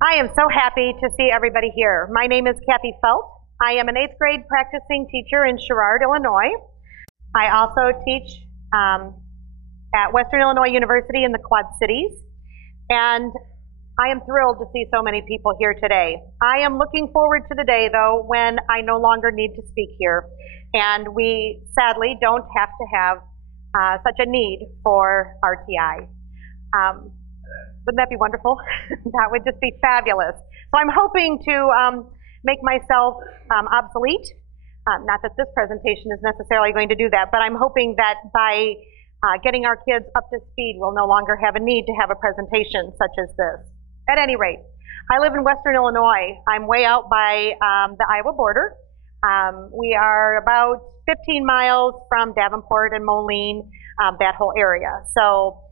I am so happy to see everybody here. My name is Kathy Felt. I am an 8th grade practicing teacher in Sherrard, Illinois. I also teach at Western Illinois University in the Quad Cities. And I am thrilled to see so many people here today. I am looking forward to the day, though, when I no longer need to speak here. And we sadly don't have to have such a need for RtI. Wouldn't that be wonderful? That would just be fabulous. So I'm hoping to make myself obsolete. Not that this presentation is necessarily going to do that, but I'm hoping that by getting our kids up to speed, we'll no longer have a need to have a presentation such as this. At any rate, I live in Western Illinois. I'm way out by the Iowa border. We are about 15 miles from Davenport and Moline, that whole area. So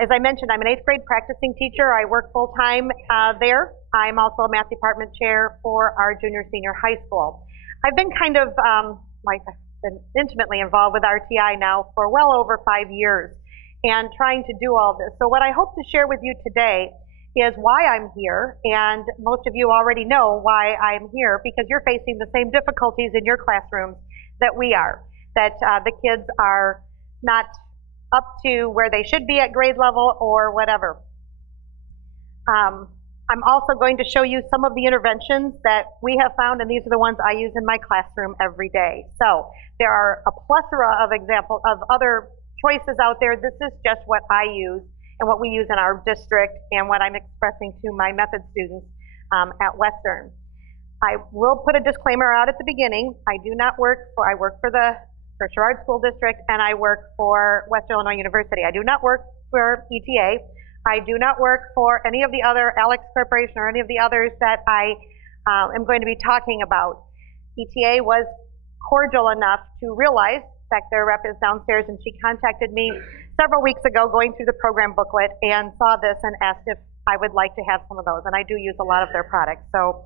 as I mentioned, I'm an 8th grade practicing teacher. I work full-time there. I'm also a math department chair for our junior senior high school. I've been kind of I've been intimately involved with RtI now for well over 5 years and trying to do all this. So what I hope to share with you today is why I'm here, and most of you already know why I'm here because you're facing the same difficulties in your classrooms that we are, that the kids are not up to where they should be at grade level or whatever. I'm also going to show you some of the interventions that we have found, and these are the ones I use in my classroom every day. So there are a plethora of examples of other choices out there. This is just what I use and what we use in our district and what I'm expressing to my method students at Western. I will put a disclaimer out at the beginning. I work for Sherrard School District, and I work for Western Illinois University. I do not work for ETA. I do not work for any of the other Alex Corporation or any of the others that I am going to be talking about. ETA was cordial enough to realize, in fact, their rep is downstairs, and she contacted me several weeks ago going through the program booklet and saw this and asked if I would like to have some of those. And I do use a lot of their products, so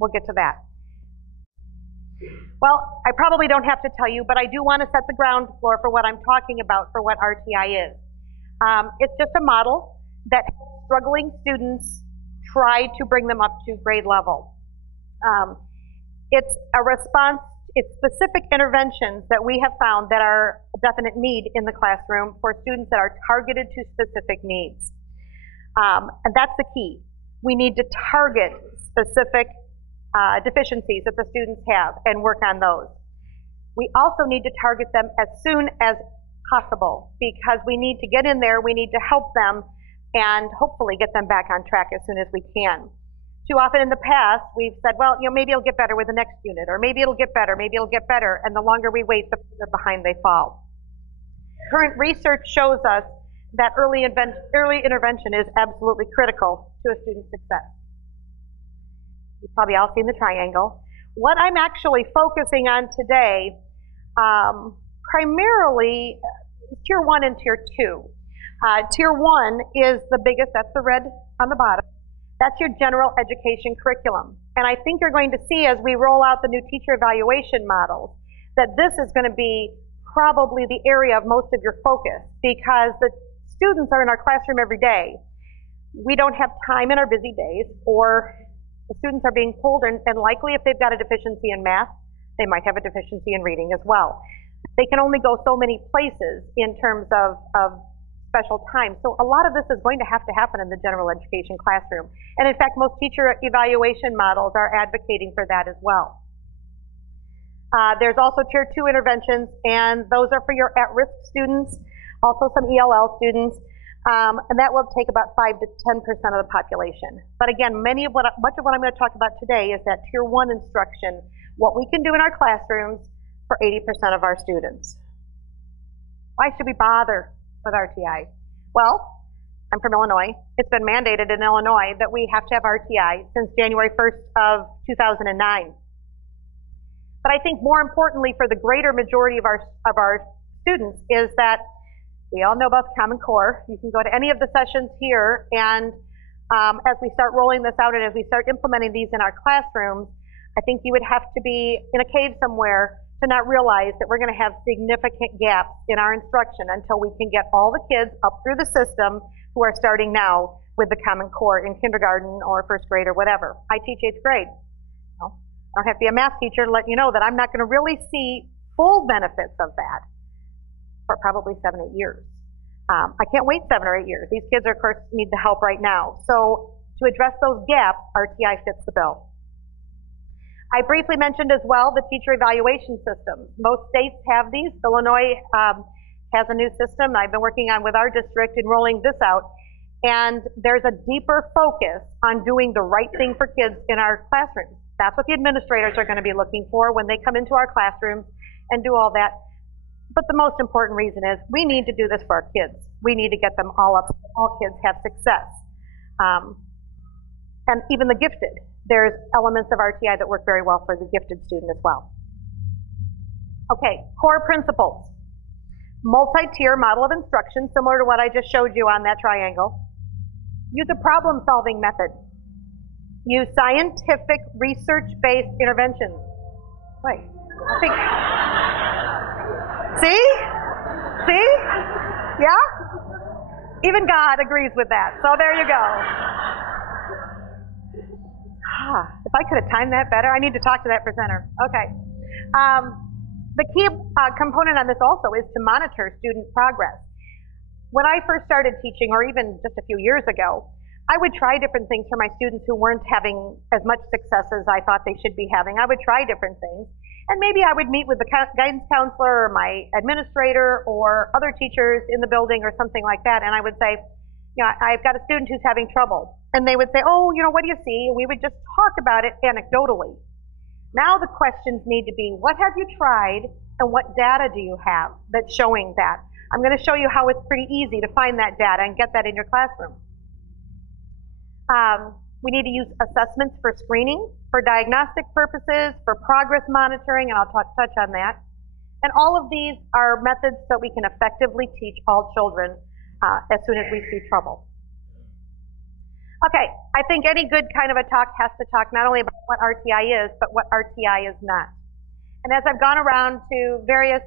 we'll get to that. Well, I probably don't have to tell you, but I do want to set the ground floor for what I'm talking about for what RtI is. It's just a model that helps struggling students try to bring them up to grade level. It's a response, it's specific interventions that we have found that are a definite need in the classroom for students that are targeted to specific needs. And that's the key. We need to target specific deficiencies that the students have and work on those. We also need to target them as soon as possible because we need to get in there, we need to help them and hopefully get them back on track as soon as we can. Too often in the past, we've said, well, maybe it'll get better with the next unit, or maybe it'll get better, and the longer we wait, the further behind they fall. Current research shows us that early intervention is absolutely critical to a student's success. You've probably all seen the triangle. What I'm actually focusing on today, primarily Tier 1 and Tier 2. Tier 1 is the biggest, that's the red on the bottom. That's your general education curriculum. And I think you're going to see as we roll out the new teacher evaluation models that this is going to be probably the area of most of your focus because the students are in our classroom every day. We don't have time in our busy days, or the students are being pulled, and likely if they've got a deficiency in math, they might have a deficiency in reading as well. They can only go so many places in terms of special time. So a lot of this is going to have to happen in the general education classroom. And in fact, most teacher evaluation models are advocating for that as well. There's also Tier 2 interventions, and those are for your at-risk students, also some ELL students, and that will take about 5 to 10% of the population. But again, much of what I'm going to talk about today is that Tier 1 instruction, what we can do in our classrooms for 80% of our students. Why should we bother with RtI? Well, I'm from Illinois. It's been mandated in Illinois that we have to have RtI since January 1st of 2009. But I think more importantly for the greater majority of our students is that we all know about the Common Core. You can go to any of the sessions here, and as we start rolling this out and as we start implementing these in our classrooms, I think you would have to be in a cave somewhere to not realize that we're going to have significant gaps in our instruction until we can get all the kids up through the system who are starting now with the Common Core in kindergarten or first grade or whatever. I teach 8th grade. Well, I don't have to be a math teacher to let you know that I'm not going to really see full benefits of that for probably 7, 8 years. I can't wait 7 or 8 years. These kids, of course, need the help right now. So to address those gaps, RtI fits the bill. I briefly mentioned as well the teacher evaluation system. Most states have these. Illinois has a new system I've been working on with our district in rolling this out. And there's a deeper focus on doing the right thing for kids in our classrooms. That's what the administrators are going to be looking for when they come into our classrooms and do all that. But the most important reason is we need to do this for our kids. We need to get them all up so all kids have success. And even the gifted. There's elements of RtI that work very well for the gifted student as well. Okay, core principles. Multi-tier model of instruction, similar to what I just showed you on that triangle. Use a problem-solving method. Use scientific, research-based interventions. Wait, I think... See? See? Yeah? Even God agrees with that, so there you go. If I could have timed that better, I need to talk to that presenter. Okay. The key component on this also is to monitor student progress. When I first started teaching, or even just a few years ago, I would try different things for my students who weren't having as much success as I thought they should be having. I would try different things. And maybe I would meet with the guidance counselor or my administrator or other teachers in the building or something like that, and I would say, you know, I've got a student who's having trouble. And they would say, oh, you know, what do you see? And we would just talk about it anecdotally. Now the questions need to be, what have you tried and what data do you have that's showing that? I'm going to show you how it's pretty easy to find that data and get that in your classroom. We need to use assessments for screening, for diagnostic purposes, for progress monitoring, and I'll touch on that. And all of these are methods that we can effectively teach all children as soon as we see trouble. Okay, I think any good kind of a talk has to talk not only about what RtI is, but what RtI is not. And as I've gone around to various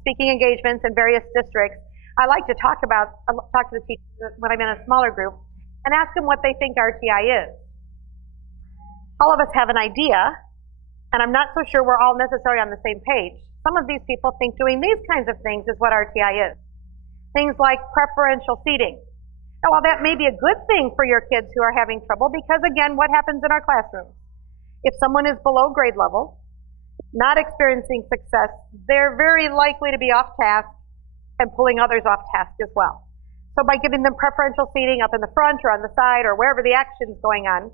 speaking engagements in various districts, I like to talk to the teachers when I'm in a smaller group and ask them what they think RtI is. All of us have an idea, and I'm not so sure we're all necessarily on the same page. Some of these people think doing these kinds of things is what RtI is. Things like preferential seating. Now, while that may be a good thing for your kids who are having trouble, because again, what happens in our classrooms? If someone is below grade level, not experiencing success, they're very likely to be off task and pulling others off task as well. So by giving them preferential seating up in the front or on the side or wherever the action is going on,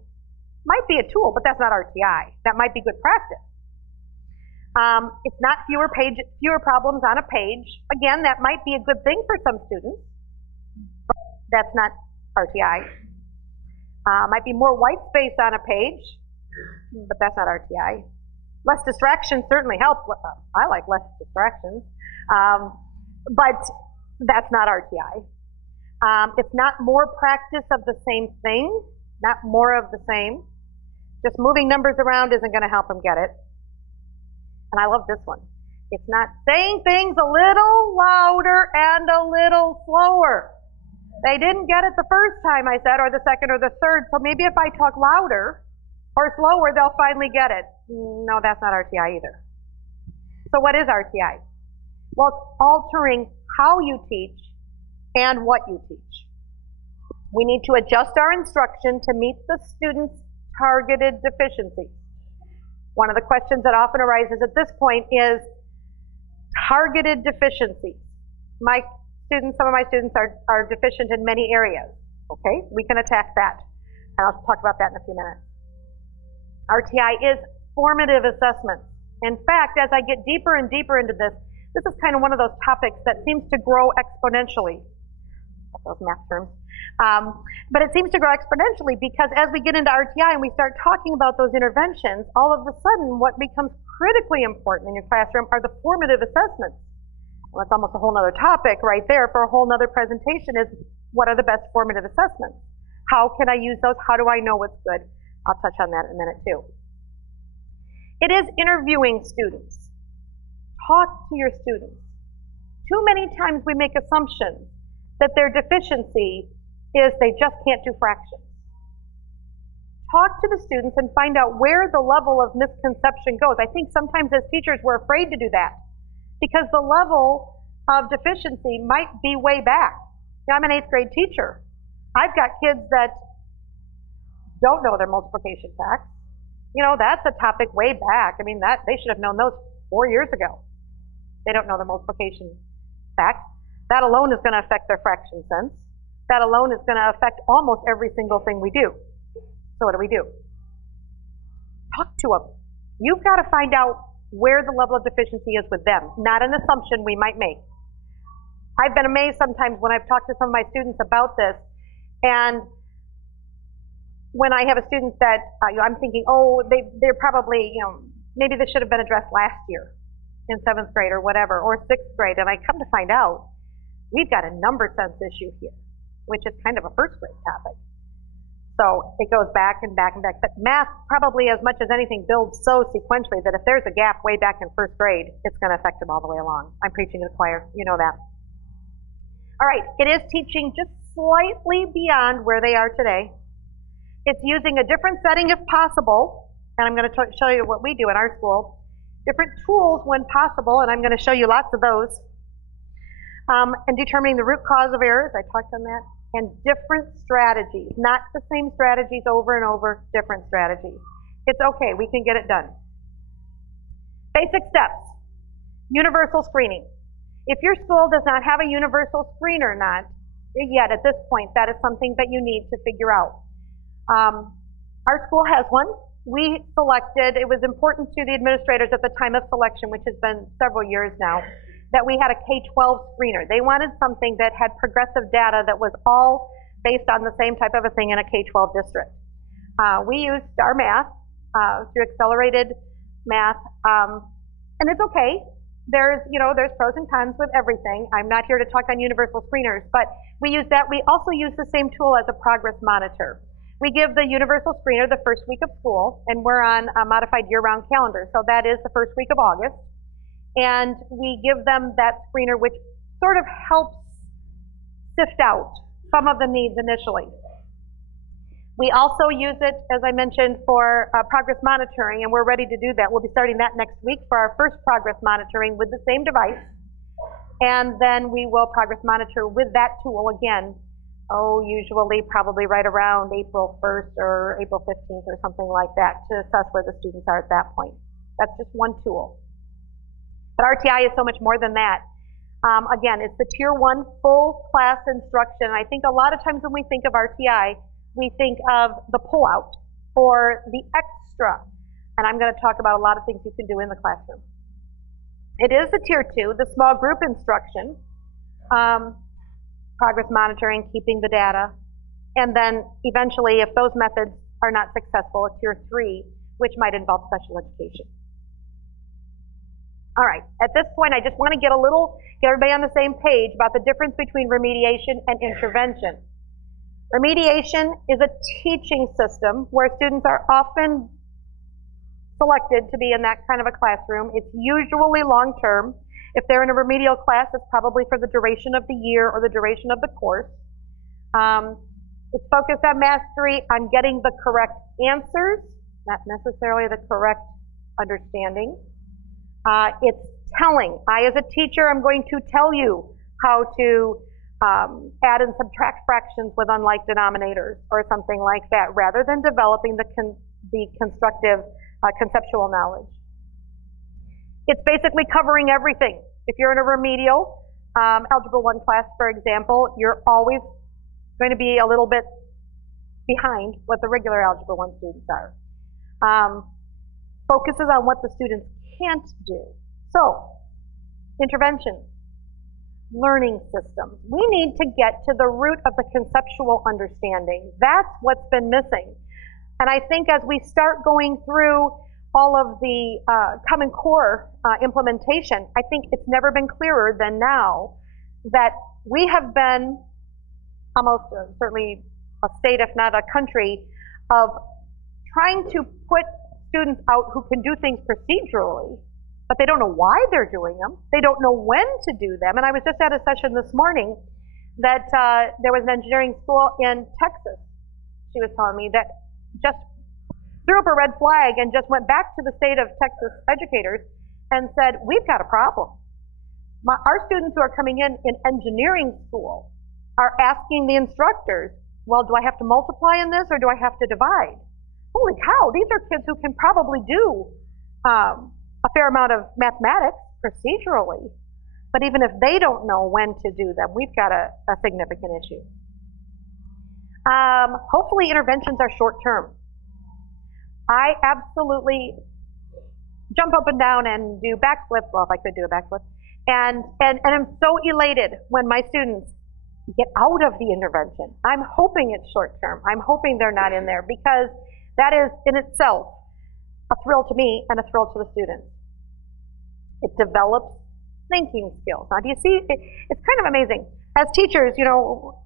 might be a tool, but that's not RtI. That might be good practice. It's not fewer problems on a page. Again, that might be a good thing for some students, but that's not RtI. Might be more white space on a page, but that's not RtI. Less distractions certainly help. I like less distractions, but that's not RtI. It's not more practice of the same thing, not more of the same. Just moving numbers around isn't going to help them get it. And I love this one. It's not saying things a little louder and a little slower. They didn't get it the first time I said, or the second or the third, so maybe if I talk louder or slower, they'll finally get it. No, that's not RtI either. So what is RtI? Well, it's altering how you teach and what you teach. We need to adjust our instruction to meet the student's targeted deficiencies. One of the questions that often arises at this point is targeted deficiencies. Some of my students are deficient in many areas. Okay, we can attack that. And I'll talk about that in a few minutes. RtI is formative assessment. In fact, as I get deeper and deeper into this, this is kind of one of those topics that seems to grow exponentially. Those math terms. But it seems to grow exponentially because as we get into RtI and we start talking about those interventions, all of a sudden what becomes critically important in your classroom are the formative assessments. Well, that's almost a whole other topic right there for a whole other presentation is what are the best formative assessments? How can I use those? How do I know what's good? I'll touch on that in a minute too. It is interviewing students. Talk to your students. Too many times we make assumptions that their deficiency is they just can't do fractions. Talk to the students and find out where the level of misconception goes. I think sometimes as teachers we're afraid to do that because the level of deficiency might be way back. Now, I'm an 8th grade teacher. I've got kids that don't know their multiplication facts. You know, that's a topic way back. I mean, they should have known those 4 years ago. They don't know their multiplication facts. That alone is going to affect their fraction sense. That alone is going to affect almost every single thing we do. So what do we do? Talk to them. You've got to find out where the level of deficiency is with them, not an assumption we might make. I've been amazed sometimes when I've talked to some of my students about this, and when I have a student that I'm thinking, oh, they're probably, maybe this should have been addressed last year in 7th grade or whatever, or 6th grade, and I come to find out we've got a number sense issue here, which is kind of a 1st grade topic. So it goes back and back and back. But math, probably as much as anything, builds so sequentially that if there's a gap way back in 1st grade, it's going to affect them all the way along. I'm preaching to the choir. You know that. All right. It is teaching just slightly beyond where they are today. It's using a different setting if possible. And I'm going to show you what we do in our school. Different tools when possible, and I'm going to show you lots of those. And determining the root cause of errors. I talked on that. And different strategies, not the same strategies over and over, different strategies. It's okay, we can get it done. Basic steps, universal screening. If your school does not have a universal screener yet at this point, that is something that you need to figure out. Our school has one. We selected, it was important to the administrators at the time of selection, which has been several years now, that we had a K-12 screener. They wanted something that had progressive data that was all based on the same type of a thing in a K-12 district. We used STAR Math through accelerated math, and it's okay. There's pros and cons with everything. I'm not here to talk on universal screeners, but we use that. We also use the same tool as a progress monitor. We give the universal screener the first week of school, and we're on a modified year-round calendar, so that is the first week of August. And we give them that screener, which sort of helps sift out some of the needs initially. We also use it, as I mentioned, for progress monitoring, and we're ready to do that. We'll be starting that next week for our first progress monitoring with the same device. And then we will progress monitor with that tool again, usually probably right around April 1st or April 15th or something like that to assess where the students are at that point. That's just one tool. But RtI is so much more than that. Again, it's the Tier 1 full class instruction. I think a lot of times when we think of RtI, we think of the pullout or the extra. And I'm going to talk about a lot of things you can do in the classroom. It is the Tier 2, the small group instruction, progress monitoring, keeping the data, and then eventually, if those methods are not successful, a Tier 3, which might involve special education. All right, at this point, I just want to get everybody on the same page about the difference between remediation and intervention. Remediation is a teaching system where students are often selected to be in that kind of a classroom. It's usually long-term. If they're in a remedial class, it's probably for the duration of the year or the duration of the course. It's focused on mastery, on getting the correct answers, not necessarily the correct understanding. It's telling. I, as a teacher, am going to tell you how to add and subtract fractions with unlike denominators or something like that, rather than developing the constructive conceptual knowledge. It's basically covering everything. If you're in a remedial Algebra 1 class, for example, you're always going to be a little bit behind what the regular Algebra 1 students are. Focuses on what the students can't do. So, intervention, learning systems. We need to get to the root of the conceptual understanding. That's what's been missing. And I think as we start going through all of the Common Core implementation, I think it's never been clearer than now that we have been almost certainly a state, if not a country, of trying to put students out who can do things procedurally, but they don't know why they're doing them. They don't know when to do them. And I was just at a session this morning that there was an engineering school in Texas, she was telling me, that just threw up a red flag and just went back to the state of Texas educators and said, we've got a problem. Our students who are coming in engineering school are asking the instructors, well, do I have to multiply in this or do I have to divide? Holy cow, these are kids who can probably do a fair amount of mathematics procedurally, but even if they don't know when to do them, we've got a significant issue. Hopefully interventions are short term. I absolutely jump up and down and do backflips, well, if I could do a backflip, and I'm so elated when my students get out of the intervention. I'm hoping it's short term. I'm hoping they're not in there, because that is in itself a thrill to me and a thrill to the students. It develops thinking skills. Now, do you see, it's kind of amazing. As teachers, you know,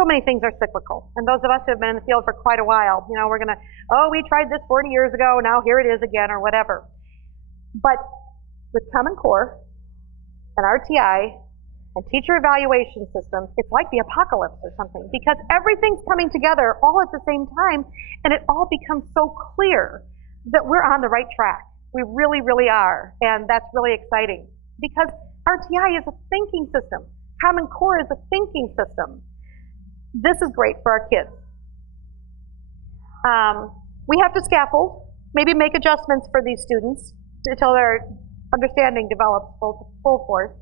so many things are cyclical. And those of us who have been in the field for quite a while, you know, we're going to, oh, we tried this 40 years ago, now here it is again, or whatever. But with Common Core and RtI and teacher evaluation systems, it's like the apocalypse or something, because everything's coming together all at the same time, and it all becomes so clear that we're on the right track. We really, really are, and that's really exciting, because RtI is a thinking system. Common Core is a thinking system. This is great for our kids. We have to scaffold, maybe make adjustments for these students until their understanding develops full force.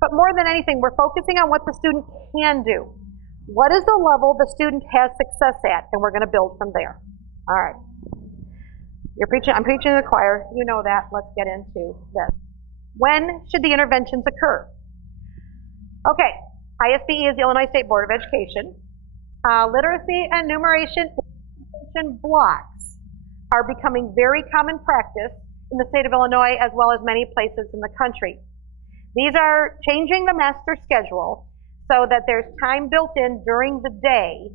But more than anything, we're focusing on what the student can do. What is the level the student has success at? And we're going to build from there. All right. I'm preaching to the choir. You know that. Let's get into this. When should the interventions occur? Okay. ISBE is the Illinois State Board of Education. Literacy and numeration blocks are becoming very common practice in the state of Illinois, as well as many places in the country. These are changing the master schedule so that there's time built in during the day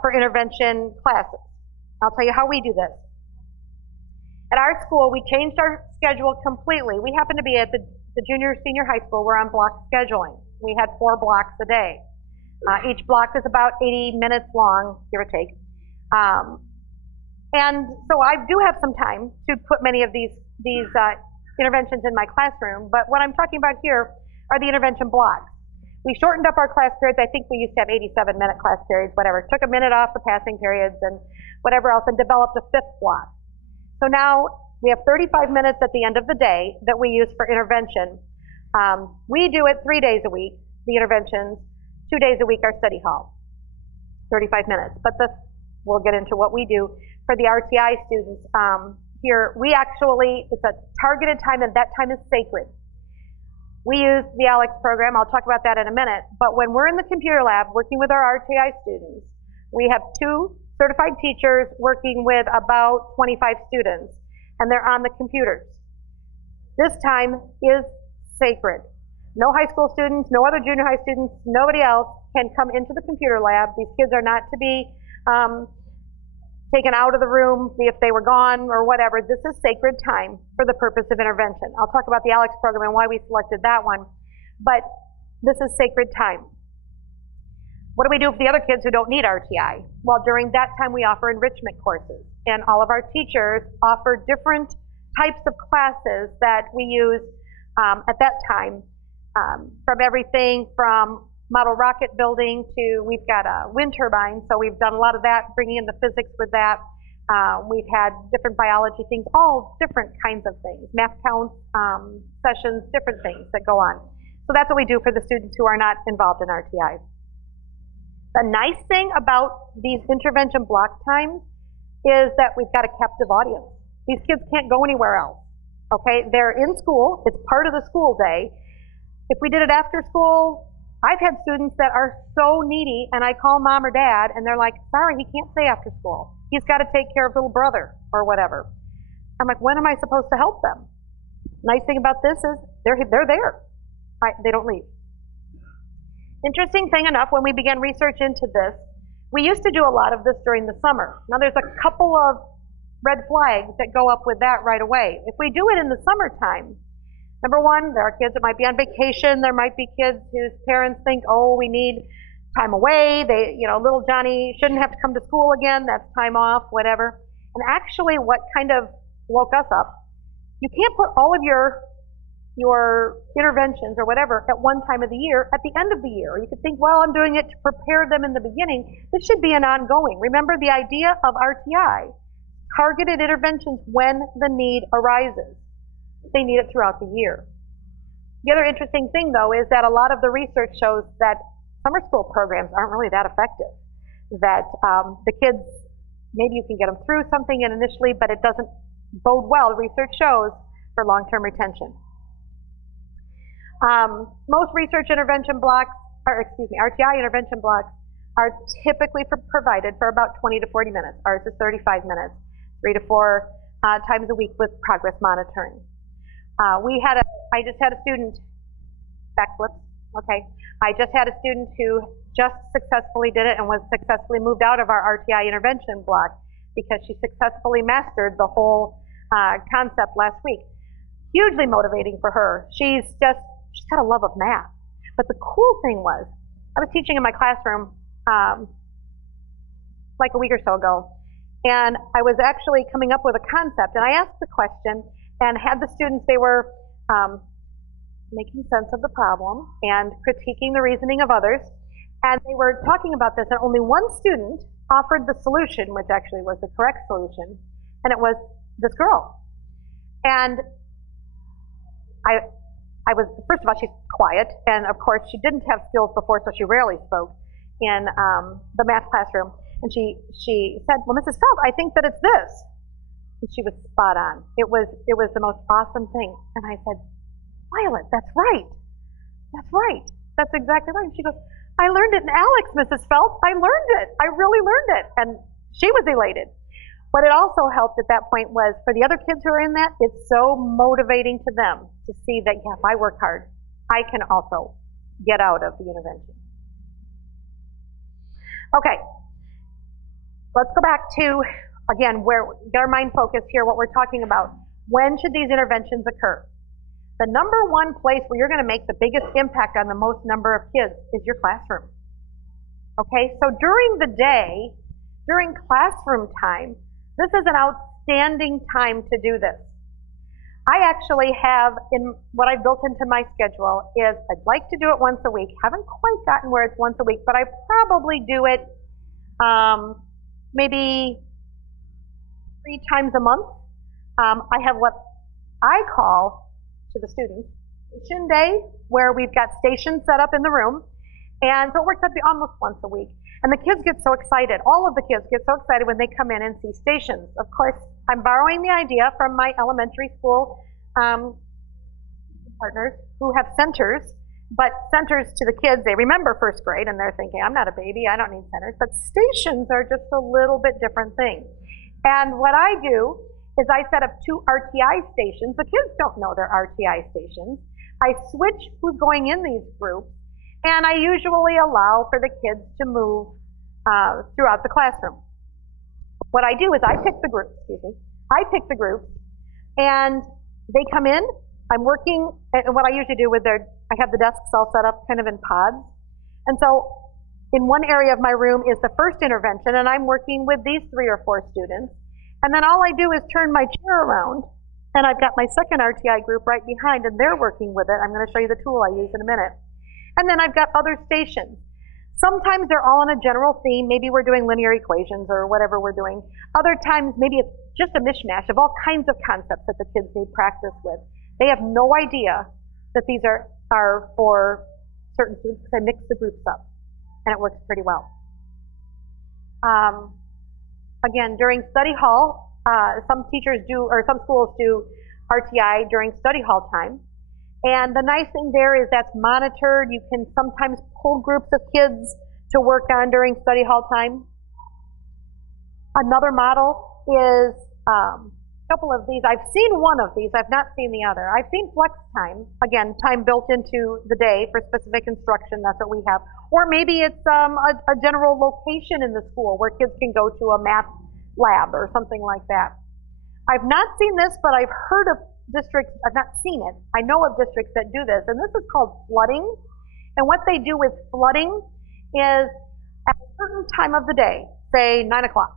for intervention classes. I'll tell you how we do this. At our school, we changed our schedule completely. We happen to be at the junior, senior high school. We're on block scheduling. We had 4 blocks a day. Each block is about 80 minutes long, give or take. And so I do have some time to put many of these interventions in my classroom, but what I'm talking about here are the intervention blocks. We shortened up our class periods. I think we used to have 87-minute class periods, whatever. Took a minute off the passing periods and whatever else, and developed a 5th block. So now we have 35 minutes at the end of the day that we use for intervention. We do it 3 days a week, the interventions. 2 days a week our study hall, 35 minutes. But we'll get into what we do for the RtI students. Here, we actually, it's a targeted time, and that time is sacred. We use the ALEX program. I'll talk about that in a minute. But when we're in the computer lab working with our RtI students, we have 2 certified teachers working with about 25 students, and they're on the computers. This time is sacred. No high school students, no other junior high students, nobody else can come into the computer lab. These kids are not to be taken out of the room if they were gone or whatever. This is sacred time for the purpose of intervention. I'll talk about the ALEX program and why we selected that one, but this is sacred time. What do we do for the other kids who don't need RtI? Well, during that time we offer enrichment courses, and all of our teachers offer different types of classes that we use at that time, from everything from model rocket building to, we've got a wind turbine, so we've done a lot of that, bringing in the physics with that. We've had different biology things, all different kinds of things, math counts, sessions, different things that go on. So that's what we do for the students who are not involved in RtI. The nice thing about these intervention block times is that we've got a captive audience. These kids can't go anywhere else, okay? They're in school, it's part of the school day. If we did it after school, I've had students that are so needy, and I call mom or dad, and they're like, sorry, he can't stay after school. He's got to take care of little brother or whatever. I'm like, when am I supposed to help them? Nice thing about this is they're there. They don't leave. Interesting thing enough, when we began research into this, we used to do a lot of this during the summer. Now there's a couple of red flags that go up with that right away. If we do it in the summertime, Number one, there are kids that might be on vacation. There might be kids whose parents think, oh, we need time away. Little Johnny shouldn't have to come to school again. That's time off, whatever. And actually what kind of woke us up, you can't put all of your interventions or whatever at one time of the year at the end of the year. You could think, well, I'm doing it to prepare them in the beginning. This should be an ongoing. Remember the idea of RtI, targeted interventions when the need arises. They need it throughout the year. The other interesting thing, though, is that a lot of the research shows that summer school programs aren't really that effective. That the kids, maybe you can get them through something initially, but it doesn't bode well, research shows, for long-term retention. Most research intervention blocks, RtI intervention blocks are typically provided for about 20 to 40 minutes. Ours is 35 minutes, 3 to 4 times a week with progress monitoring. I just had a student, backflips, okay. I just had a student who just successfully did it and was successfully moved out of our RtI intervention block because she successfully mastered the whole concept last week. Hugely motivating for her. She's got a love of math. But the cool thing was, I was teaching in my classroom like a week or so ago, and I was actually coming up with a concept, and I asked the question and had the students, they were making sense of the problem and critiquing the reasoning of others, and they were talking about this, and only one student offered the solution, which actually was the correct solution, and it was this girl. And I was, first of all, she's quiet, and of course she didn't have skills before, so she rarely spoke in the math classroom. And she said, well, Mrs. Felt, I think that it's this. And she was spot on. It was the most awesome thing. And I said, Violet, that's right. That's right. That's exactly right. And she goes, I learned it in Alex, Mrs. Felt. I learned it. I really learned it. And she was elated. What it also helped at that point was, for the other kids who are in that, it's so motivating to them to see that, yeah, if I work hard, I can also get out of the intervention. Okay, let's go back to, again, get our mind focused here, what we're talking about. When should these interventions occur? The number one place where you're going to make the biggest impact on the most number of kids is your classroom. Okay, so during the day, during classroom time, this is an outstanding time to do this. I actually have, in what I've built into my schedule, is I'd like to do it once a week. Haven't quite gotten where it's once a week, but I probably do it maybe 3 times a month. I have what I call, to the students, station day, where we've got stations set up in the room, and so it works out to be almost once a week. And the kids get so excited, all of the kids get so excited when they come in and see stations. Of course, I'm borrowing the idea from my elementary school partners who have centers, but centers to the kids, they remember first grade and they're thinking, I'm not a baby, I don't need centers, but stations are just a little bit different thing. And what I do is I set up 2 RtI stations. The kids don't know they're RtI stations. I switch who's going in these groups, and I usually allow for the kids to move throughout the classroom. What I do is I pick the groups, and they come in. I'm working, and what I usually do with I have the desks all set up kind of in pods. And so in one area of my room is the first intervention, and I'm working with these 3 or 4 students. And then all I do is turn my chair around, and I've got my second RtI group right behind, and they're working with it. I'm going to show you the tool I use in a minute. And then I've got other stations. Sometimes they're all on a general theme. Maybe we're doing linear equations or whatever we're doing. Other times, maybe it's just a mishmash of all kinds of concepts that the kids need practice with. They have no idea that these are for certain students because I mix the groups up, and it works pretty well. Again, during study hall, some teachers do, or some schools do RtI during study hall time. And the nice thing there is that's monitored. You can sometimes pull groups of kids to work on during study hall time. Another model is a couple of these. I've seen one of these. I've not seen the other. I've seen flex time. Again, time built into the day for specific instruction. That's what we have. Or maybe it's a general location in the school where kids can go to a math lab or something like that. I've not seen this, but I've heard of districts, I've not seen it, I know of districts that do this, and this is called flooding. And what they do with flooding is at a certain time of the day, say 9 o'clock,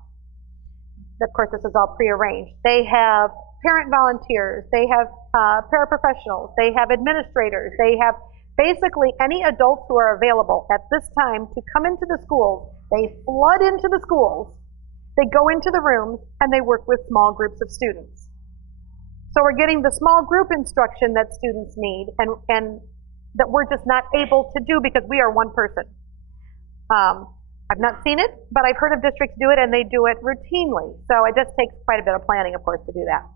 of course this is all prearranged, they have parent volunteers, they have paraprofessionals, they have administrators, they have basically any adults who are available at this time to come into the schools. They flood into the schools, they go into the rooms, and they work with small groups of students. So we're getting the small group instruction that students need and that we're just not able to do because we are one person. I've not seen it, but I've heard of districts do it, and they do it routinely. So it just takes quite a bit of planning, of course, to do that.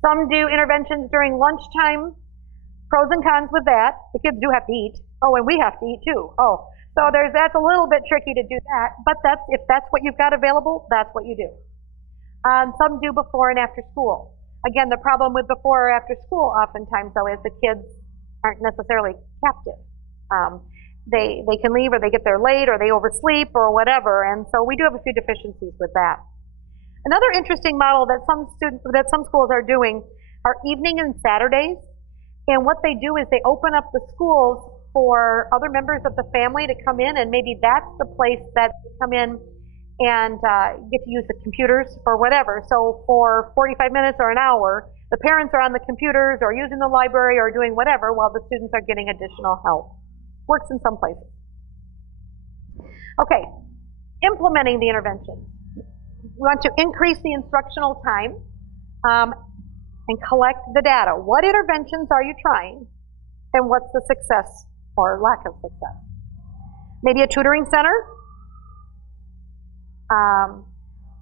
Some do interventions during lunchtime. Pros and cons with that. The kids do have to eat. Oh, and we have to eat too. Oh, so that's a little bit tricky to do that, but if that's what you've got available, that's what you do. Some do before and after school. Again, the problem with before or after school oftentimes, though, is the kids aren't necessarily captive. They can leave, or they get there late, or they oversleep, or whatever, and so we do have a few deficiencies with that. Another interesting model that some schools are doing are evening and Saturdays, and what they do is they open up the schools for other members of the family to come in, and maybe that's the place that they come in and get to use the computers or whatever. So for 45 minutes or an hour, the parents are on the computers or using the library or doing whatever while the students are getting additional help. Works in some places. Okay, implementing the intervention. We want to increase the instructional time and collect the data. What interventions are you trying, and what's the success or lack of success? Maybe a tutoring center.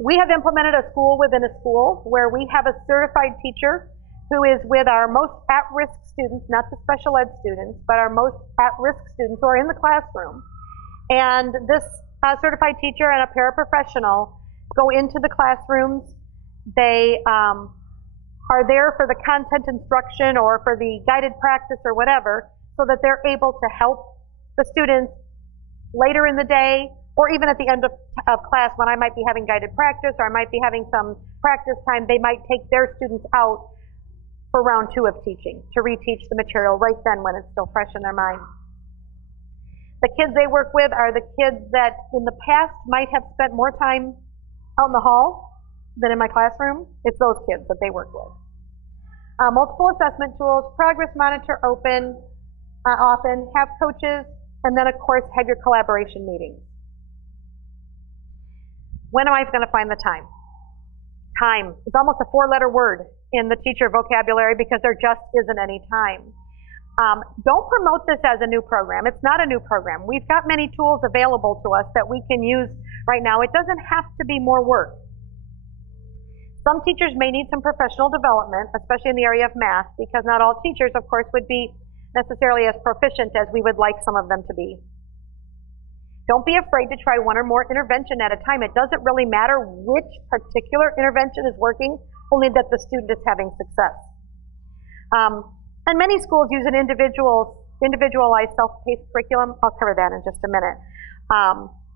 We have implemented a school within a school where we have a certified teacher who is with our most at-risk students, not the special ed students, but our most at-risk students who are in the classroom. And this certified teacher and a paraprofessional go into the classrooms. They are there for the content instruction or for the guided practice or whatever, so that they're able to help the students later in the day, or even at the end of class when I might be having guided practice or I might be having some practice time. They might take their students out for round 2 of teaching to reteach the material right then when it's still fresh in their mind. The kids they work with are the kids that in the past might have spent more time out in the hall than in my classroom. It's those kids that they work with. Multiple assessment tools, progress monitor open, often, have coaches, and then of course have your collaboration meetings. When am I going to find the time? Time. It's almost a 4-letter word in the teacher vocabulary because there just isn't any time. Don't promote this as a new program. It's not a new program. We've got many tools available to us that we can use right now. It doesn't have to be more work. Some teachers may need some professional development, especially in the area of math, because not all teachers, of course, would be necessarily as proficient as we would like some of them to be. Don't be afraid to try one or more intervention at a time. It doesn't really matter which particular intervention is working, only that the student is having success. And many schools use an individualized self-paced curriculum. I'll cover that in just a minute.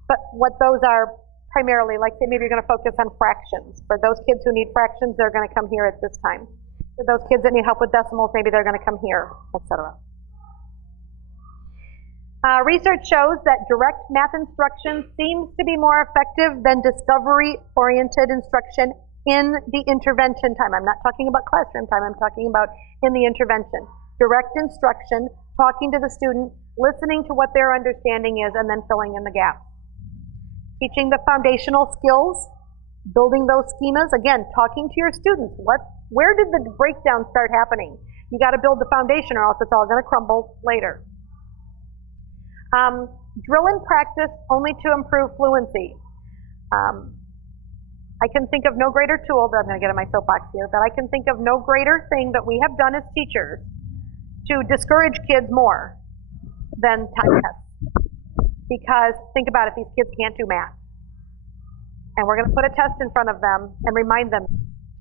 But what those are primarily, like say maybe you're going to focus on fractions. For those kids who need fractions, they're going to come here at this time. For those kids that need help with decimals, maybe they're going to come here, etc. Research shows that direct math instruction seems to be more effective than discovery-oriented instruction in the intervention time. I'm not talking about classroom time, I'm talking about in the intervention. Direct instruction, talking to the student, listening to what their understanding is, and then filling in the gaps. Teaching the foundational skills, building those schemas, again, talking to your students. Where did the breakdown start happening? You got to build the foundation or else it's all going to crumble later. Drill and practice only to improve fluency. I can think of no greater tool, I'm going to get on my soapbox here, but I can think of no greater thing that we have done as teachers to discourage kids more than time tests. Because think about it, these kids can't do math. And we're going to put a test in front of them and remind them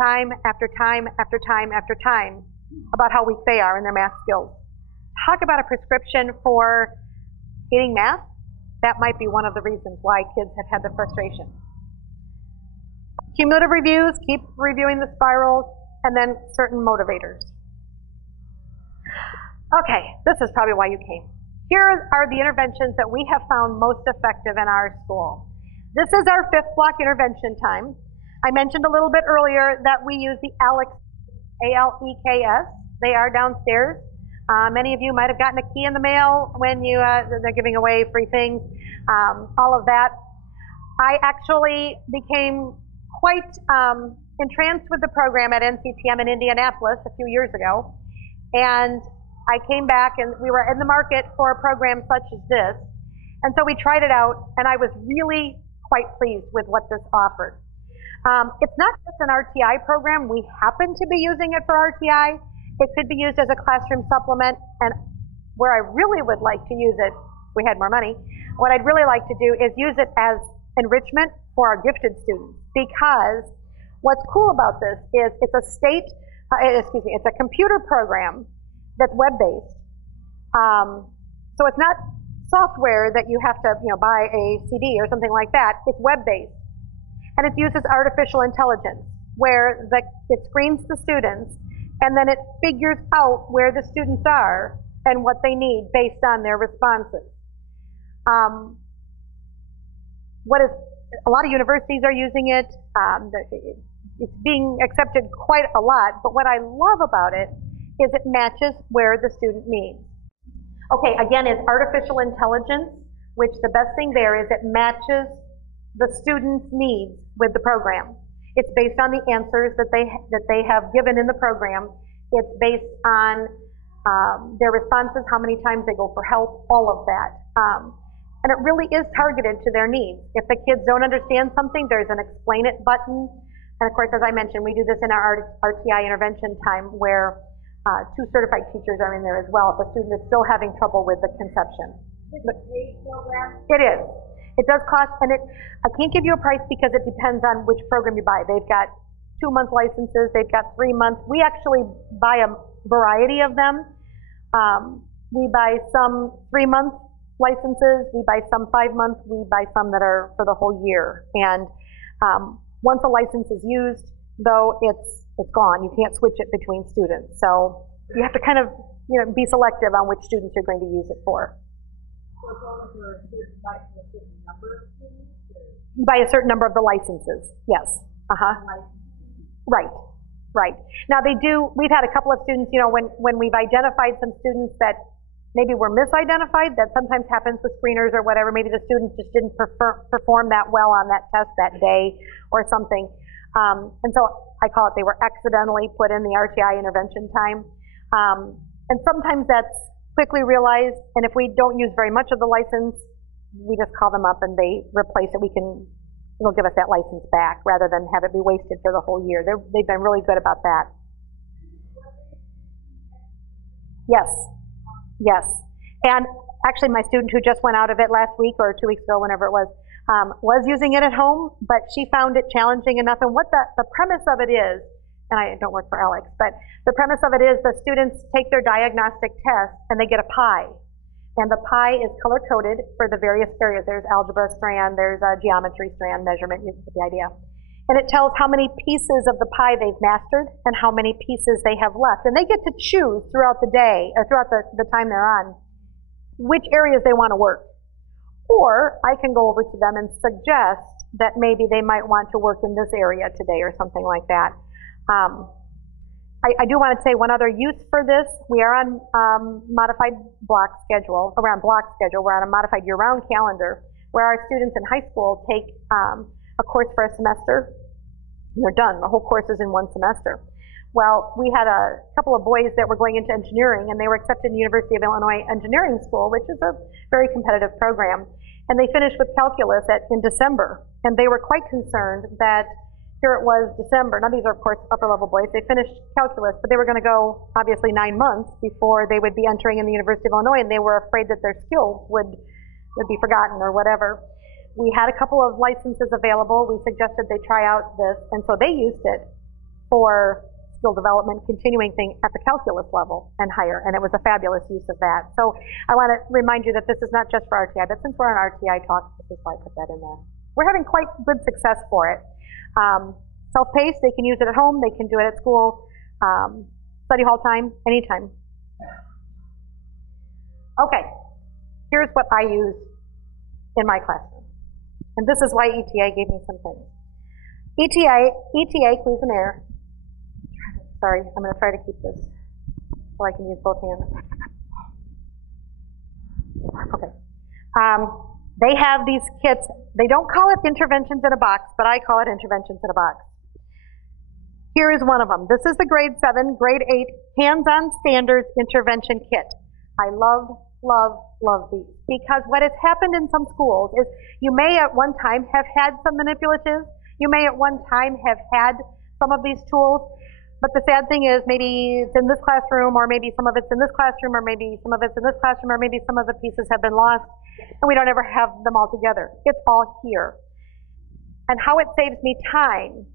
time after time after time after time about how weak they are in their math skills. Talk about a prescription for hating math. That might be one of the reasons why kids have had the frustration. Cumulative reviews, keep reviewing the spirals. and then certain motivators. Okay, this is probably why you came. Here are the interventions that we have found most effective in our school. This is our 5th block intervention time. I mentioned a little bit earlier that we use the ALEKS, A-L-E-K-S. They are downstairs. Many of you might have gotten a key in the mail when they're giving away free things, all of that. I actually became quite entranced with the program at NCTM in Indianapolis a few years ago, and I came back and we were in the market for a program such as this, and so we tried it out, and I was really quite pleased with what this offered. It's not just an RTI program. We happen to be using it for RTI. It could be used as a classroom supplement, and where I really would like to use it, we had more money, what I'd really like to do is use it as enrichment for our gifted students, because what's cool about this is it's a it's a computer program that's web-based. So it's not software that you have to buy a CD or something like that. It's web-based. And it uses artificial intelligence, where it screens the students, and then it figures out where the students are and what they need based on their responses. A lot of universities are using it. It's being accepted quite a lot, but what I love about it is it matches where the student needs. Okay, again, it's artificial intelligence, which the best thing there is it matches the student's needs with the program. It's based on the answers that they have given in the program. It's based on their responses, how many times they go for help, all of that. And it really is targeted to their needs. If the kids don't understand something, there's an explain it button. And of course, as I mentioned, we do this in our RTI intervention time where 2 certified teachers are in there as well if a student is still having trouble with the conception. Is it a paid program? It is. It does cost, and I can't give you a price because it depends on which program you buy. They've got 2-month licenses, they've got 3 months. We actually buy a variety of them. We buy some 3-month licenses, we buy some 5 months, we buy some that are for the whole year. And once a license is used, though, it's gone. You can't switch it between students. So you have to kind of be selective on which students you're going to use it for. So it's only for a certain number of students? You buy a certain number of the licenses, yes. Right. Now we've had a couple of students, when we've identified some students that maybe were misidentified, that sometimes happens with screeners or whatever, maybe the students just didn't perform that well on that test that day or something. And so I call it they were accidentally put in the RTI intervention time. And sometimes that's quickly realized, and if we don't use very much of the license, we just call them up and they replace it. They'll give us that license back rather than have it be wasted for the whole year. They've been really good about that. Yes. And actually my student who just went out of it last week or 2 weeks ago, whenever it was using it at home, but she found it challenging enough. And what the premise of it is, and I don't work for ALEKS, but the premise of it is the students take their diagnostic test and they get a pie. And the pie is color-coded for the various areas. There's algebra strand, there's a geometry strand, measurement, you get the idea. And it tells how many pieces of the pie they've mastered and how many pieces they have left. And they get to choose throughout the day, or throughout the time they're on, which areas they want to work. Or I can go over to them and suggest that maybe they might want to work in this area today or something like that. I do want to say one other use for this. We are on modified block schedule. We're on a modified year-round calendar where our students in high school take a course for a semester. They're done. The whole course is in one semester. Well, we had a couple of boys that were going into engineering, and they were accepted in the University of Illinois Engineering School, which is a very competitive program. And they finished with calculus in December. And they were quite concerned that here it was December. Now these are, of course, upper-level boys. They finished calculus, but they were going to go, obviously, 9 months before they would be entering in the University of Illinois, and they were afraid that their skills would be forgotten or whatever. We had a couple of licenses available. We suggested they try out this, and so they used it for skill development, continuing thing at the calculus level and higher, and it was a fabulous use of that. So I want to remind you that this is not just for RTI, but since we're on RTI talks, this is why I put that in there. We're having quite good success for it. Self-paced, they can use it at home, they can do it at school. Study hall time, anytime. Okay, here's what I use in my classroom. And this is why ETA gave me some things. ETA, questionnaire. Sorry, I'm going to try to keep this so I can use both hands. Okay. They have these kits. They don't call it interventions in a box, but I call it interventions in a box. Here is one of them. This is the grade 7, grade 8 hands-on standards intervention kit. I love, love, love these, because what has happened in some schools is you may at one time have had some manipulatives, you may at one time have had some of these tools, but the sad thing is maybe it's in this classroom, or maybe some of it's in this classroom, or maybe some of it's in this classroom, or maybe some of the pieces have been lost, and we don't ever have them all together. It's all here. And how it saves me time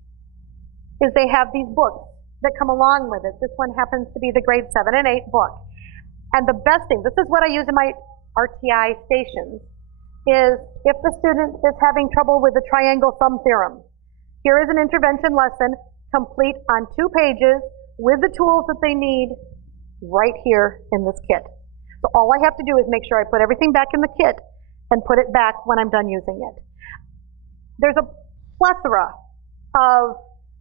is they have these books that come along with it. This one happens to be the grade 7 and 8 book. And the best thing, this is what I use in my RtI stations, is if the student is having trouble with the triangle sum theorem, here is an intervention lesson complete on 2 pages with the tools that they need right here in this kit. So all I have to do is make sure I put everything back in the kit and put it back when I'm done using it. There's a plethora of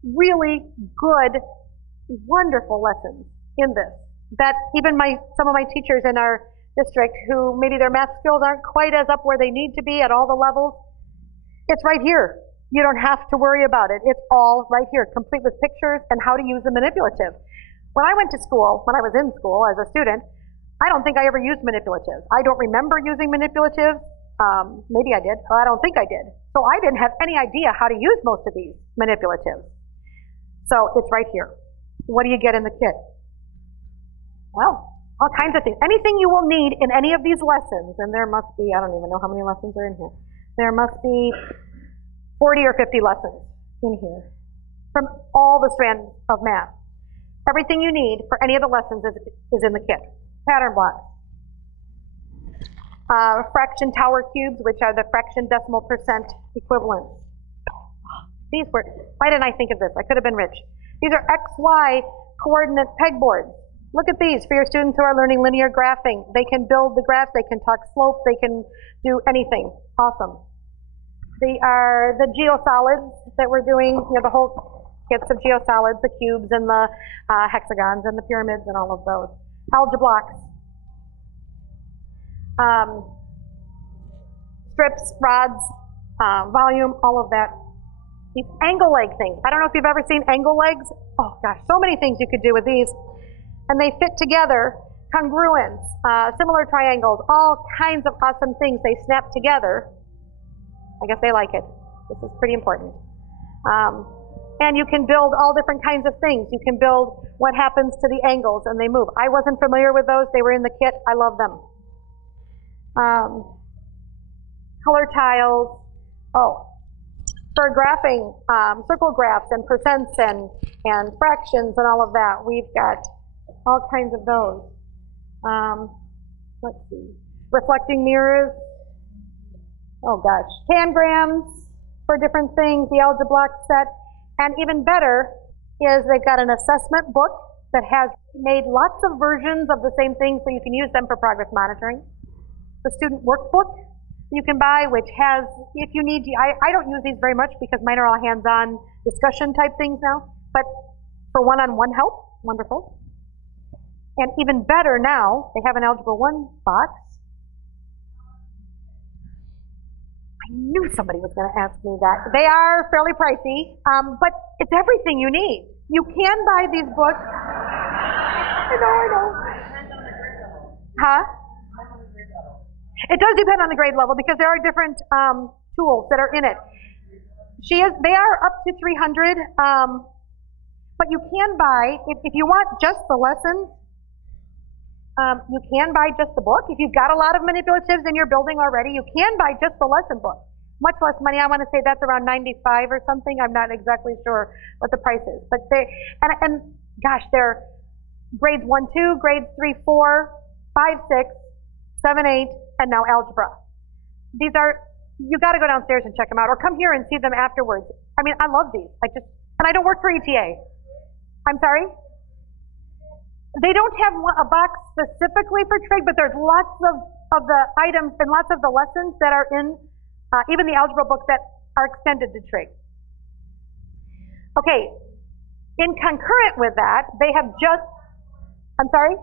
really good, wonderful lessons in this that even some of my teachers in our district who maybe their math skills aren't quite as up where they need to be at all the levels, it's right here. You don't have to worry about it. It's all right here, complete with pictures and how to use the manipulative. When I went to school, when I was in school as a student, I don't think I ever used manipulatives. I don't remember using manipulatives. Maybe I did, but I don't think I did. So I didn't have any idea how to use most of these manipulatives. So it's right here. What do you get in the kit? Well, all kinds of things. Anything you will need in any of these lessons, and there must be, I don't even know how many lessons are in here. There must be 40 or 50 lessons in here from all the strands of math. Everything you need for any of the lessons is in the kit. Pattern blocks. Fraction tower cubes, which are the fraction decimal percent equivalents. These were, why didn't I think of this? I could have been rich. These are XY coordinate pegboards. Look at these for your students who are learning linear graphing. They can build the graphs, they can talk slope, they can do anything. Awesome. They are the geosolids that we're doing, the whole kits of geosolids, the cubes and the hexagons and the pyramids and all of those. Algebra blocks. Strips, rods, volume, all of that. These angle leg things. I don't know if you've ever seen angle legs. Oh gosh, so many things you could do with these. And they fit together, congruence, similar triangles, all kinds of awesome things. They snap together. I guess they like it. This is pretty important. And you can build all different kinds of things. You can build what happens to the angles and they move. I wasn't familiar with those. They were in the kit. I love them. Color tiles. Oh, for graphing, circle graphs and percents and fractions and all of that, we've got all kinds of those. Let's see. Reflecting mirrors. Oh gosh. Tangrams for different things, the algebra block set. And even better is they've got an assessment book that has made lots of versions of the same thing so you can use them for progress monitoring. The student workbook you can buy, which has, if you need to, I don't use these very much because mine are all hands-on discussion type things now, but for one-on-one help, wonderful. And even better now, they have an Algebra 1 box. I knew somebody was going to ask me that. They are fairly pricey, but it's everything you need. You can buy these books. I know. Huh? It does depend on the grade level because there are different tools that are in it. They are up to 300, but you can buy, if you want just the lessons, you can buy just the book. If you've got a lot of manipulatives in your building already, you can buy just the lesson book. Much less money. I want to say that's around 95 or something. I'm not exactly sure what the price is. But and gosh, they're grades 1, 2, grades 3, 4, 5, 6, 7, 8, and now algebra. These are, you got to go downstairs and check them out, or come here and see them afterwards. I mean, I love these. And I don't work for ETA. I'm sorry? They don't have a box specifically for trig, but there's lots of the items and lots of the lessons that are in even the algebra book that are extended to trig. Okay, in concurrent with that, they have just, I'm sorry?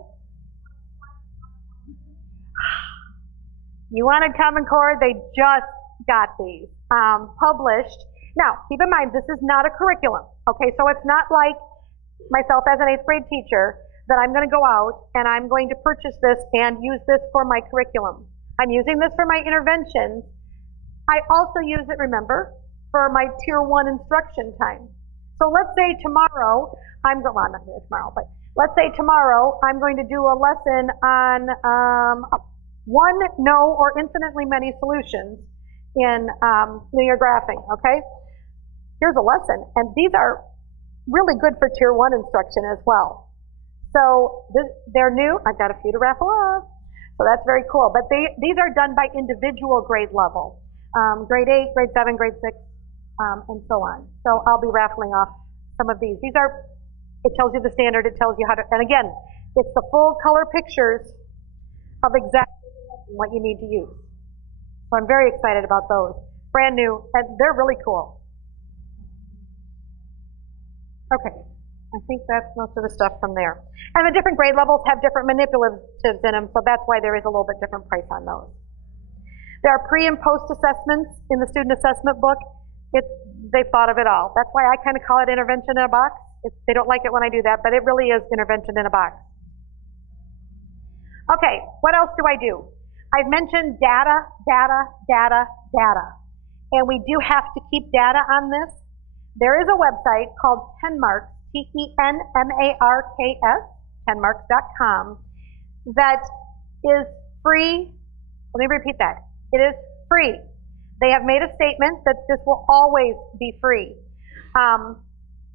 You wanted Common Core, they just got these published. Now, keep in mind, this is not a curriculum, okay? So it's not like myself as an 8th grade teacher that I'm going to go out and I'm going to purchase this and use this for my curriculum. I'm using this for my interventions. I also use it, remember, for my Tier 1 instruction time. So let's say tomorrow, well, I'm not here tomorrow, but let's say tomorrow I'm going to do a lesson on one, no, or infinitely many solutions in linear graphing, okay? Here's a lesson, and these are really good for Tier 1 instruction as well. So they're new. I've got a few to raffle off, so that's very cool. But these are done by individual grade level, grade 8, grade 7, grade 6, and so on. So I'll be raffling off some of these. These are, it tells you the standard, it tells you how to, and again, it's the full color pictures of exactly what you need to use. So I'm very excited about those. Brand new, and they're really cool. Okay, I think that's most of the stuff from there. And the different grade levels have different manipulatives in them, so that's why there is a little bit different price on those. There are pre and post assessments in the student assessment book. They've thought of it all. That's why I kind of call it intervention in a box. They don't like it when I do that, but it really is intervention in a box. Okay, what else do I do? I've mentioned data, data, data, data. And we do have to keep data on this. There is a website called Tenmarks, T-E-N-M-A-R-K-S, tenmarks.com, that is free. Let me repeat that. It is free. They have made a statement that this will always be free. I'm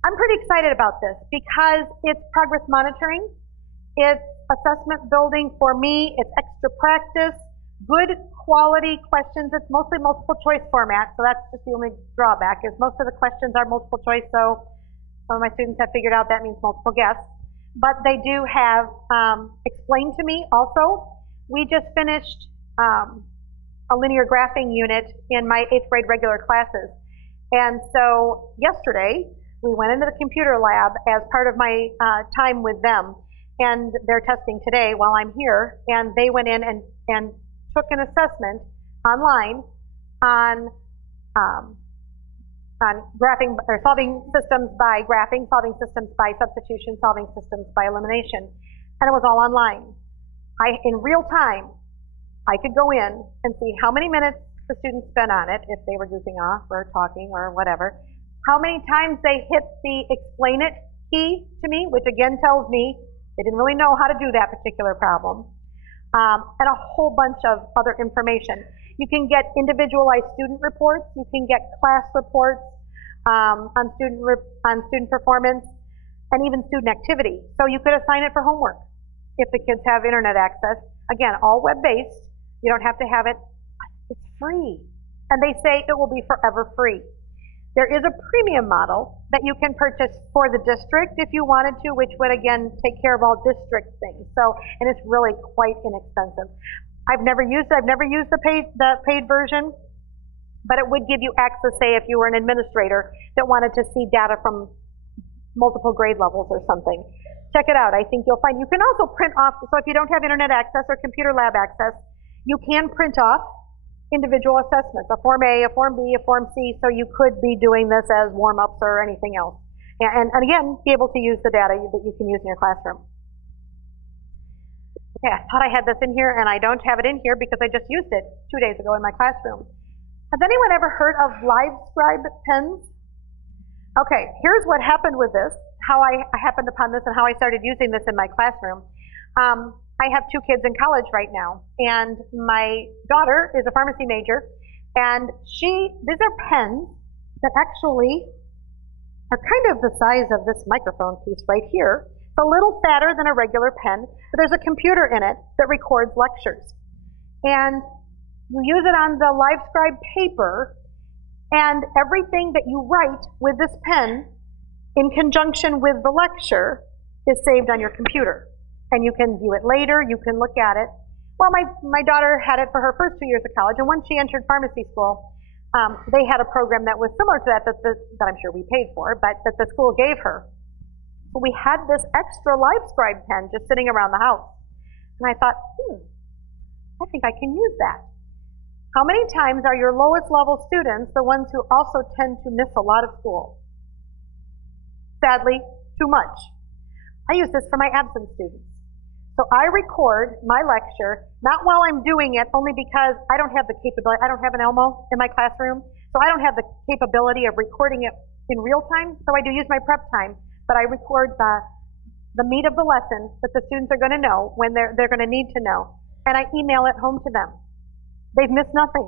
pretty excited about this because it's progress monitoring, it's assessment building for me, it's extra practice, good quality questions. It's mostly multiple choice format, so that's just the only drawback is most of the questions are multiple choice, so some of my students have figured out that means multiple guess. But they do have explained to me also. We just finished a linear graphing unit in my 8th grade regular classes. And so yesterday, we went into the computer lab as part of my time with them, and they're testing today while I'm here, and they went in and took an assessment online on graphing or solving systems by graphing, solving systems by substitution, solving systems by elimination, and it was all online. In real time, I could go in and see how many minutes the students spent on it, if they were goofing off or talking or whatever, how many times they hit the explain it key to me, which again tells me they didn't really know how to do that particular problem, and a whole bunch of other information. You can get individualized student reports, you can get class reports on student performance, and even student activity. So you could assign it for homework if the kids have internet access. Again, all web-based. You don't have to have it. It's free. And they say it will be forever free. There is a premium model that you can purchase for the district if you wanted to, which would again take care of all district things. So, and it's really quite inexpensive. I've never used the paid version, but it would give you access, say if you were an administrator that wanted to see data from multiple grade levels or something. Check it out. I think you'll find you can also print off, so if you don't have internet access or computer lab access, you can print off individual assessments, a Form A, a Form B, a Form C, so you could be doing this as warm-ups or anything else. And again, be able to use the data that you can use in your classroom. Okay, I thought I had this in here, and I don't have it in here because I just used it 2 days ago in my classroom. Has anyone ever heard of LiveScribe pens? Okay, here's what happened with this, how I happened upon this and how I started using this in my classroom. I have 2 kids in college right now, and my daughter is a pharmacy major, and these are pens that actually are kind of the size of this microphone piece right here. It's a little fatter than a regular pen, but there's a computer in it that records lectures. And you use it on the LiveScribe paper, and everything that you write with this pen in conjunction with the lecture is saved on your computer. and you can view it later, you can look at it. Well, my daughter had it for her first 2 years of college, and once she entered pharmacy school, they had a program that was similar to that I'm sure we paid for, but that the school gave her. So we had this extra LiveScribe pen just sitting around the house. And I thought, I think I can use that. How many times are your lowest level students the ones who also tend to miss a lot of school? Sadly, too much. I use this for my absent students. So I record my lecture, not while I'm doing it, only because I don't have the capability. I don't have an Elmo in my classroom, so I don't have the capability of recording it in real time. So I do use my prep time, but I record the meat of the lesson that the students are going to know when they're going to need to know, and I email it home to them. They've missed nothing,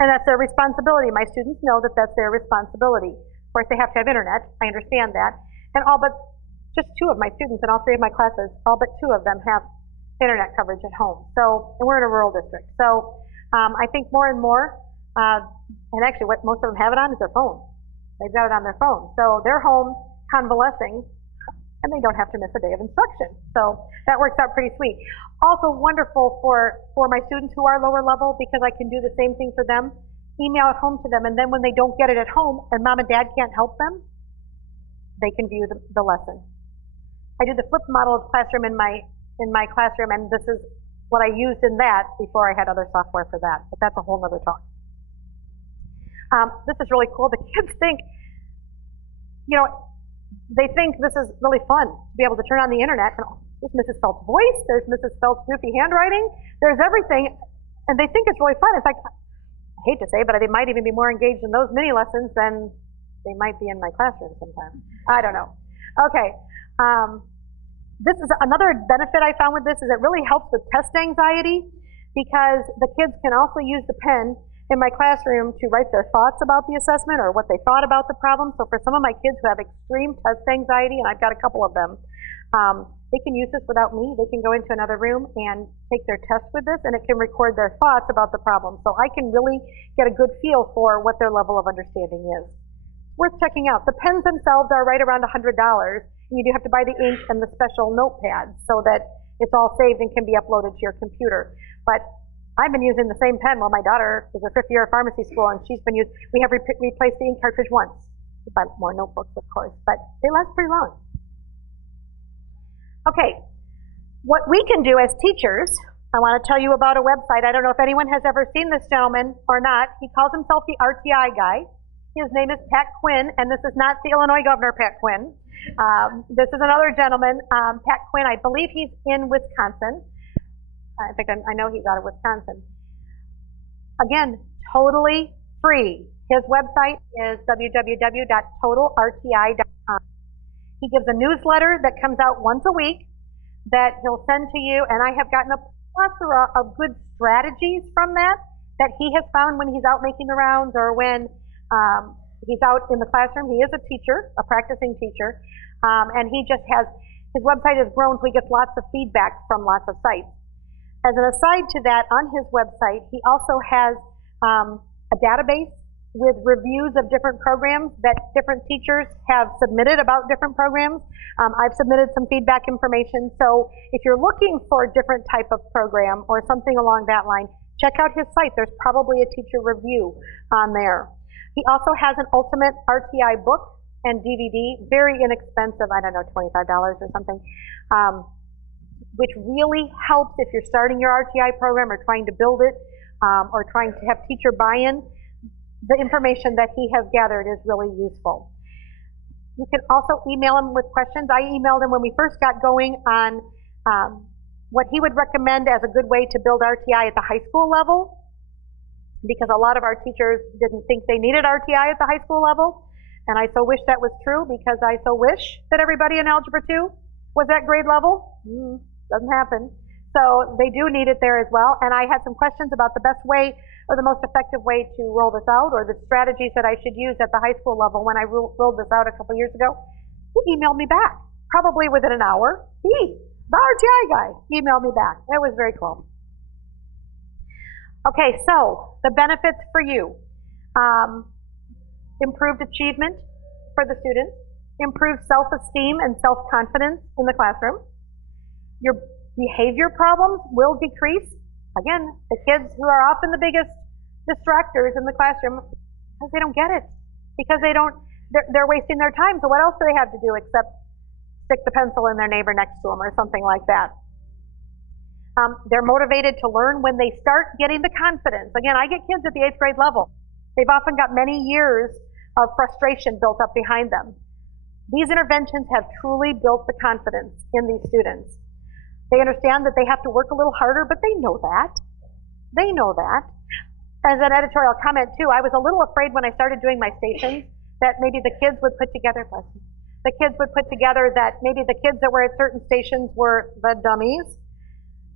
and that's their responsibility. My students know that that's their responsibility. Of course, they have to have internet. I understand that, and all but just 2 of my students in all 3 of my classes, all but 2 of them have internet coverage at home. So, and we're in a rural district. So I think more and more, and actually what most of them have it on is their phone. They've got it on their phone. So they're home convalescing, and they don't have to miss a day of instruction. So that works out pretty sweet. Also wonderful for my students who are lower level, because I can do the same thing for them, email it home to them, and then when they don't get it at home and mom and dad can't help them, they can view the lesson. I did the flipped model of classroom in my classroom, and this is what I used in that before I had other software for that, but that's a whole other talk. This is really cool. The kids think, they think this is really fun to be able to turn on the internet, and there's Mrs. Felt's voice, there's Mrs. Felt's goofy handwriting, there's everything, and they think it's really fun. In fact, I hate to say, but they might even be more engaged in those mini lessons than they might be in my classroom sometimes. I don't know. Okay. This is another benefit I found with this, is it really helps with test anxiety, because the kids can also use the pen in my classroom to write their thoughts about the assessment or what they thought about the problem. So for some of my kids who have extreme test anxiety, and I've got a couple of them, they can use this without me. They can go into another room and take their test with this, and it can record their thoughts about the problem. So I can really get a good feel for what their level of understanding is. Worth checking out. The pens themselves are right around $100. You do have to buy the ink and the special notepads so that it's all saved and can be uploaded to your computer. But I've been using the same pen. Well, my daughter is a 5th year of pharmacy school, and she's been we have replaced the ink cartridge once. We buy more notebooks, of course, but they last pretty long. Okay, what we can do as teachers, I want to tell you about a website. I don't know if anyone has ever seen this gentleman or not. He calls himself the RtI guy. His name is Pat Quinn, and this is not the Illinois Governor, Pat Quinn. This is another gentleman, Pat Quinn. I believe he's in Wisconsin. I think I know he's out of Wisconsin. Again, totally free. His website is www.totalrti.com. He gives a newsletter that comes out once a week that he'll send to you, and I have gotten a plethora of good strategies from that he has found when he's out making the rounds, or when he's out in the classroom. He is a teacher, a practicing teacher, and he just has, his website has grown, so he gets lots of feedback from lots of sites. As an aside to that, on his website, he also has a database with reviews of different programs that different teachers have submitted about different programs. I've submitted some feedback information, so if you're looking for a different type of program or something along that line, check out his site. There's probably a teacher review on there. He also has an ultimate RtI book and DVD, very inexpensive, I don't know, $25 or something, which really helps if you're starting your RtI program or trying to build it, or trying to have teacher buy-in. The information that he has gathered is really useful. You can also email him with questions. I emailed him when we first got going on what he would recommend as a good way to build RtI at the high school level, because a lot of our teachers didn't think they needed RtI at the high school level, and I so wish that was true, because I so wish that everybody in Algebra 2 was at grade level. Doesn't happen. So they do need it there as well, and I had some questions about the best way or the most effective way to roll this out, or the strategies that I should use at the high school level when I rolled this out a couple years ago. He emailed me back, probably within an hour. The RtI guy emailed me back. It was very cool. Okay, so the benefits for you. Improved achievement for the students, improved self-esteem and self-confidence in the classroom. Your behavior problems will decrease. Again, the kids who are often the biggest distractors in the classroom, because they don't get it, because they're wasting their time. So what else do they have to do except stick the pencil in their neighbor next to them or something like that? They're motivated to learn when they start getting the confidence. Again, I get kids at the 8th grade level. They've often got many years of frustration built up behind them. These interventions have truly built the confidence in these students. They understand that they have to work a little harder, but they know that. They know that. As an editorial comment too, I was a little afraid when I started doing my stations that maybe the kids would put together, that maybe the kids that were at certain stations were the dummies.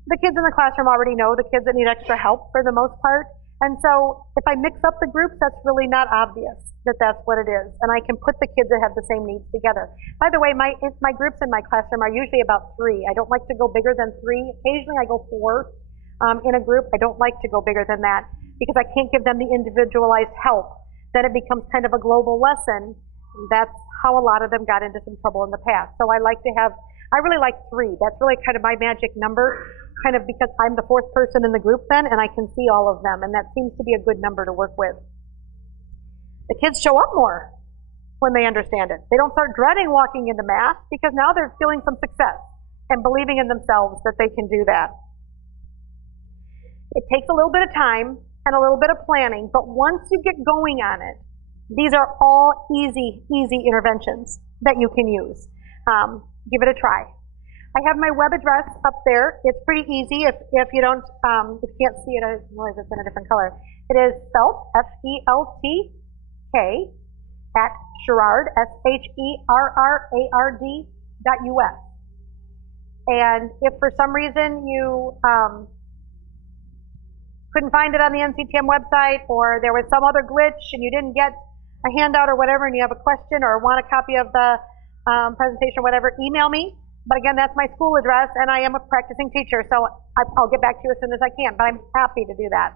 The kids in the classroom already know the kids that need extra help for the most part. And so if I mix up the groups, that's really not obvious that that's what it is. And I can put the kids that have the same needs together. By the way, my groups in my classroom are usually about 3. I don't like to go bigger than 3. Occasionally I go 4 in a group. I don't like to go bigger than that because I can't give them the individualized help. Then it becomes kind of a global lesson. That's how a lot of them got into some trouble in the past. So I really like 3. That's really kind of my magic number, kind of because I'm the 4th person in the group then, and I can see all of them, and that seems to be a good number to work with. The kids show up more when they understand it. They don't start dreading walking into math because now they're feeling some success and believing in themselves that they can do that. It takes a little bit of time and a little bit of planning, but once you get going on it, these are all easy interventions that you can use. Give it a try. I have my web address up there. It's pretty easy. If you don't, if you can't see it, I realize it's in a different color. It is spelt FELTK at Sherrard, SHERRARD.US. And if for some reason you couldn't find it on the NCTM website, or there was some other glitch and you didn't get a handout or whatever, and you have a question or want a copy of the presentation or whatever, email me. But again, that's my school address, and I am a practicing teacher, so I'll get back to you as soon as I can, but I'm happy to do that.